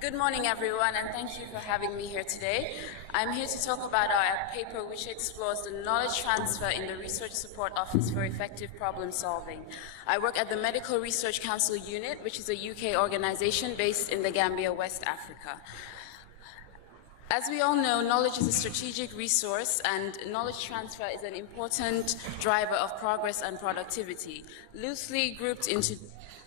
Good morning, everyone, and thank you for having me here today. I'm here to talk about our paper which explores the knowledge transfer in the Research Support Office for Effective Problem Solving. I work at the Medical Research Council Unit, which is a UK organization based in the Gambia, West Africa. As we all know, knowledge is a strategic resource, and knowledge transfer is an important driver of progress and productivity. Loosely grouped into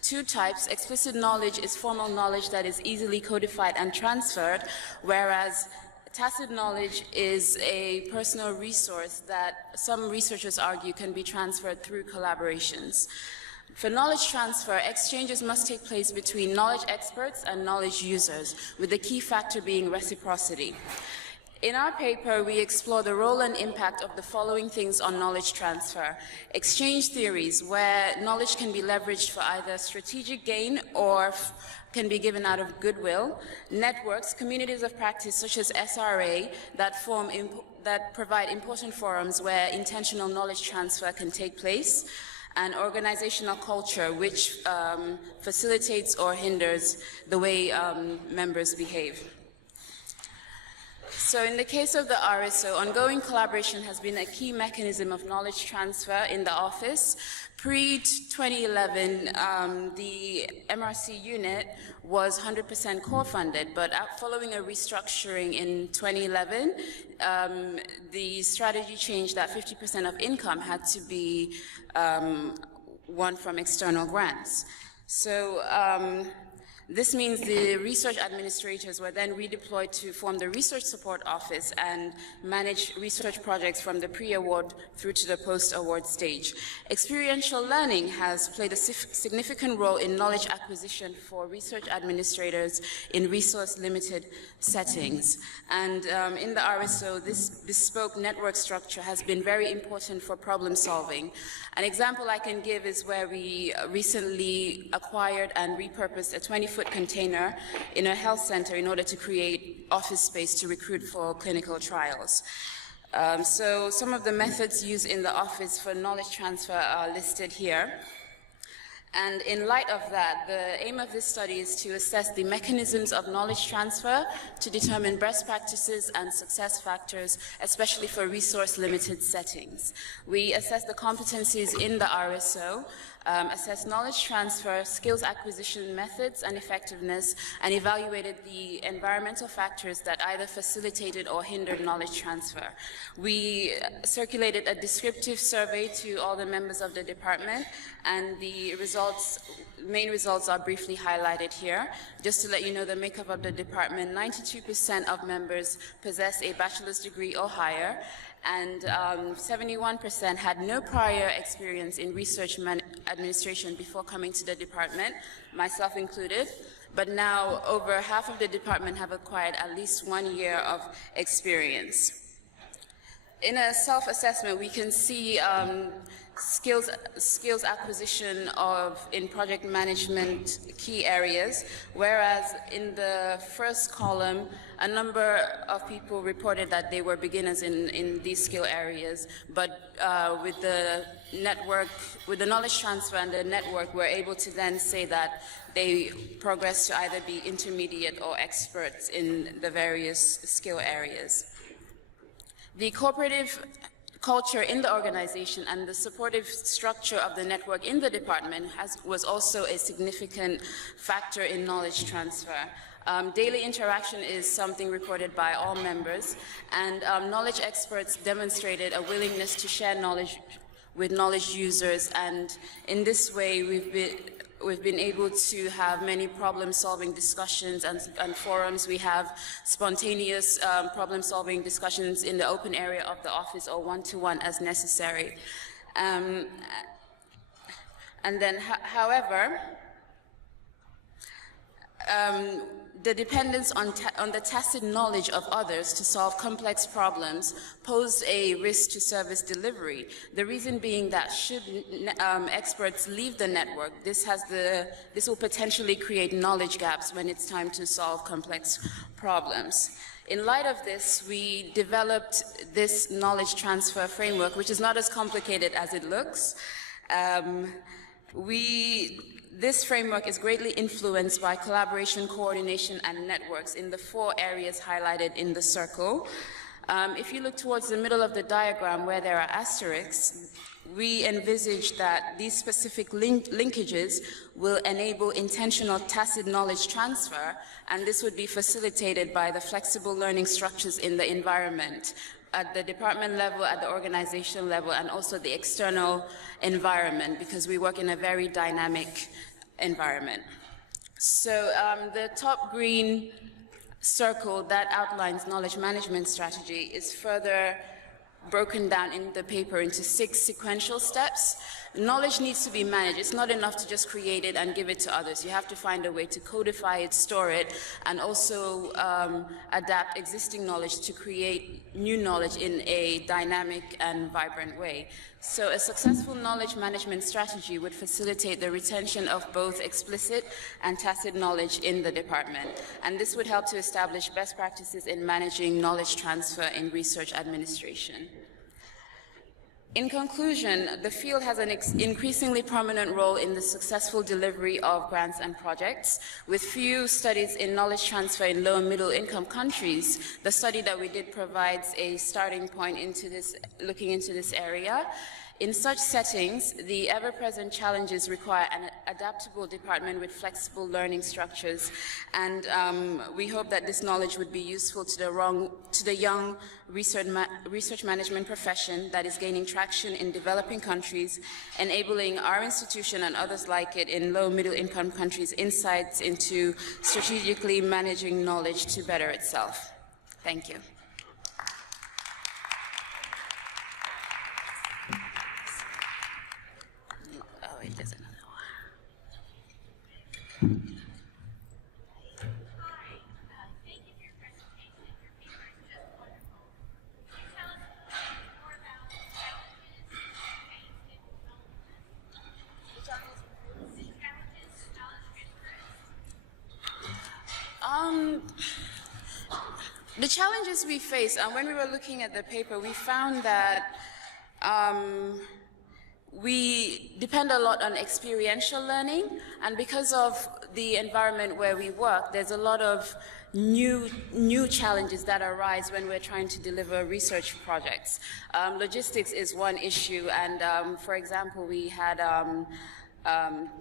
two types, explicit knowledge is formal knowledge that is easily codified and transferred, whereas tacit knowledge is a personal resource that some researchers argue can be transferred through collaborations. For knowledge transfer, exchanges must take place between knowledge experts and knowledge users, with the key factor being reciprocity. In our paper, we explore the role and impact of the following things on knowledge transfer: exchange theories, where knowledge can be leveraged for either strategic gain or can be given out of goodwill; networks, communities of practice such as SRA that provide important forums where intentional knowledge transfer can take place; and organizational culture, which facilitates or hinders the way members behave. So in the case of the RSO, ongoing collaboration has been a key mechanism of knowledge transfer in the office. Pre-2011, the MRC unit was 100% core-funded, but following a restructuring in 2011, the strategy changed that 50% of income had to be won from external grants. So this means the research administrators were then redeployed to form the Research Support Office and manage research projects from the pre-award through to the post-award stage. Experiential learning has played a significant role in knowledge acquisition for research administrators in resource-limited settings. And in the RSO, this bespoke network structure has been very important for problem solving. An example I can give is where we recently acquired and repurposed a 20-foot container in a health center in order to create office space to recruit for clinical trials. So some of the methods used in the office for knowledge transfer are listed here. And in light of that, the aim of this study is to assess the mechanisms of knowledge transfer to determine best practices and success factors, especially for resource-limited settings. We assess the competencies in the RSO, assess knowledge transfer, skills acquisition methods and effectiveness, and evaluated the environmental factors that either facilitated or hindered knowledge transfer. We circulated a descriptive survey to all the members of the department, and the main results are briefly highlighted here. Just to let you know the makeup of the department, 92% of members possess a bachelor's degree or higher, and 71% had no prior experience in research administration before coming to the department, myself included. But now over half of the department have acquired at least 1 year of experience. In a self-assessment, we can see skills acquisition in project management key areas, whereas in the first column, a number of people reported that they were beginners in these skill areas, but with the knowledge transfer and the network, we're able to then say that they progress to either be intermediate or experts in the various skill areas. The cooperative culture in the organization and the supportive structure of the network in the department was also a significant factor in knowledge transfer. Daily interaction is something reported by all members, and knowledge experts demonstrated a willingness to share knowledge with knowledge users, and in this way we've been able to have many problem-solving discussions and forums. We have spontaneous problem-solving discussions in the open area of the office or one-to-one as necessary. And then, however, the dependence on the tacit knowledge of others to solve complex problems pose a risk to service delivery. The reason being that should experts leave the network, this will potentially create knowledge gaps when it's time to solve complex problems. In light of this, we developed this knowledge transfer framework, which is not as complicated as it looks. This framework is greatly influenced by collaboration, coordination, and networks in the 4 areas highlighted in the circle. If you look towards the middle of the diagram where there are asterisks, we envisage that these specific linkages will enable intentional tacit knowledge transfer, and this would be facilitated by the flexible learning structures in the environment at the department level, at the organization level, and also the external environment, because we work in a very dynamic environment. So the top green circle that outlines knowledge management strategy is further broken down in the paper into 6 sequential steps. Knowledge needs to be managed. It's not enough to just create it and give it to others. You have to find a way to codify it, store it, and also adapt existing knowledge to create new knowledge in a dynamic and vibrant way. So a successful knowledge management strategy would facilitate the retention of both explicit and tacit knowledge in the department. And this would help to establish best practices in managing knowledge transfer in research administration. In conclusion, the field has an increasingly prominent role in the successful delivery of grants and projects. With few studies in knowledge transfer in low and middle income countries, the study that we did provides a starting point into this, looking into this area. In such settings, the ever-present challenges require an adaptable department with flexible learning structures, and we hope that this knowledge would be useful to the young research management profession that is gaining traction in developing countries, enabling our institution and others like it in low middle income countries insights into strategically managing knowledge to better itself. Thank you. There's another one. Thank you for your presentation. Your paper is just wonderful. Can you tell us more about challenges and the challenges we face, when we were looking at the paper, we found that we depend a lot on experiential learning, and because of the environment where we work, there's a lot of new challenges that arise when we're trying to deliver research projects. Logistics is one issue, and for example, we had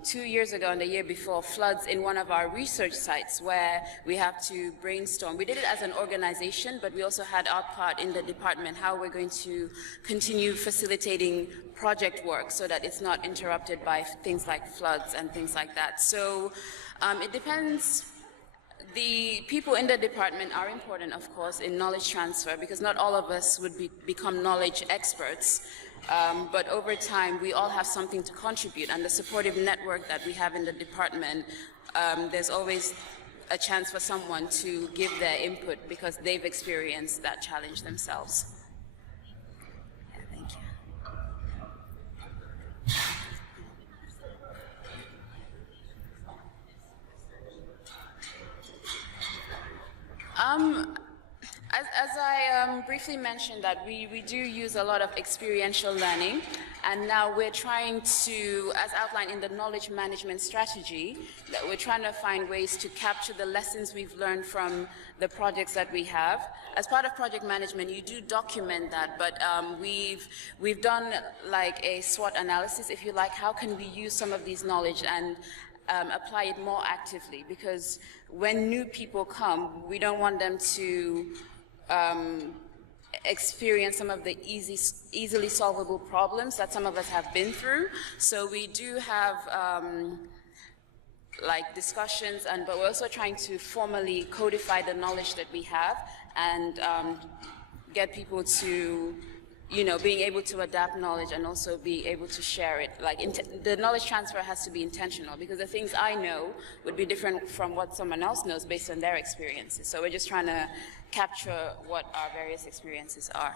2 years ago and the year before floods in one of our research sites where we have to brainstorm. We did it as an organization, but we also had our part in the department, how we're going to continue facilitating project work so that it's not interrupted by things like floods and things like that. So it depends. The people in the department are important, of course, in knowledge transfer, because not all of us would become knowledge experts. But over time, we all have something to contribute, and the supportive network that we have in the department, there's always a chance for someone to give their input because they've experienced that challenge themselves. Yeah, thank you. As I briefly mentioned, that we do use a lot of experiential learning, and now we're trying to, as outlined in the knowledge management strategy, that we're trying to find ways to capture the lessons we've learned from the projects that we have. As part of project management, you do document that, but we've done like a SWOT analysis, if you like. How can we use some of these knowledge and apply it more actively? Because when new people come, we don't want them to experience some of the easily solvable problems that some of us have been through. So we do have like discussions, but we're also trying to formally codify the knowledge that we have and get people to, being able to adapt knowledge and also be able to share it. Like the knowledge transfer has to be intentional, because the things I know would be different from what someone else knows based on their experiences. So we're just trying to capture what our various experiences are.